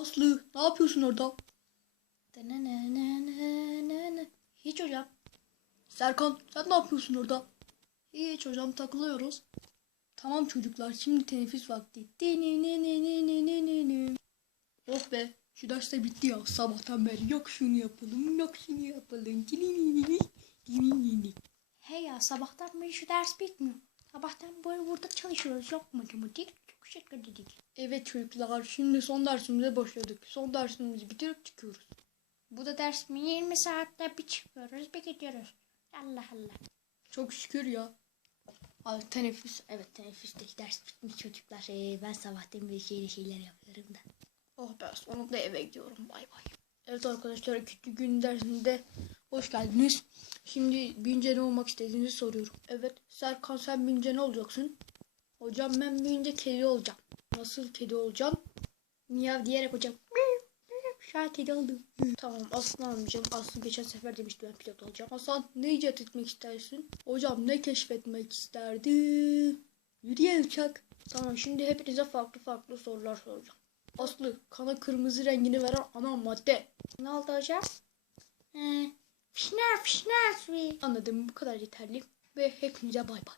Aslı ne yapıyorsun orada? Hiç hocam. Serkan sen ne yapıyorsun orada? Hiç hocam takılıyoruz. Tamam çocuklar şimdi teneffüs vakti. Oh be şu ders de bitti ya sabahtan beri. Yok şunu yapalım yok şunu yapalım. Hey ya sabahtan beri şu ders bitmiyor. Sabahtan beri burada çalışıyoruz yok matematik Şeker dedik. Evet çocuklar şimdi son dersimize başladık. Son dersimizi bitirip çıkıyoruz. Bu da ders mi? 20 saatte bir çıkıyoruz bir gidiyoruz. Allah Allah. Çok şükür ya. Ay, teneffüs. Evet teneffüsteki ders bitmiş çocuklar. Ee, ben sabahtan beri şeyle şeyler yapıyorum da. Oh be sonunda eve gidiyorum. Bay bay. Evet arkadaşlar ikinci gün dersinde hoş geldiniz. Şimdi büyünce ne olmak istediğinizi soruyorum. Evet Serkan sen büyünce ne olacaksın? Hocam ben büyünce kedi olacağım. Nasıl kedi olacağım? Miyav diyerek hocam. Şu kedi oldum. tamam Aslı almayacağım. Aslı geçen sefer demişti ben pilot olacağım. Hasan ne icat etmek istersin? Hocam ne keşfetmek isterdim? Yürüyen uçak. Tamam şimdi hepinize farklı farklı sorular soracağım. Aslı kana kırmızı rengini veren ana madde. Ne oldu hocam? He. Fişner fişner suyu. Anladım bu kadar yeterli. Ve hepinize bay bay.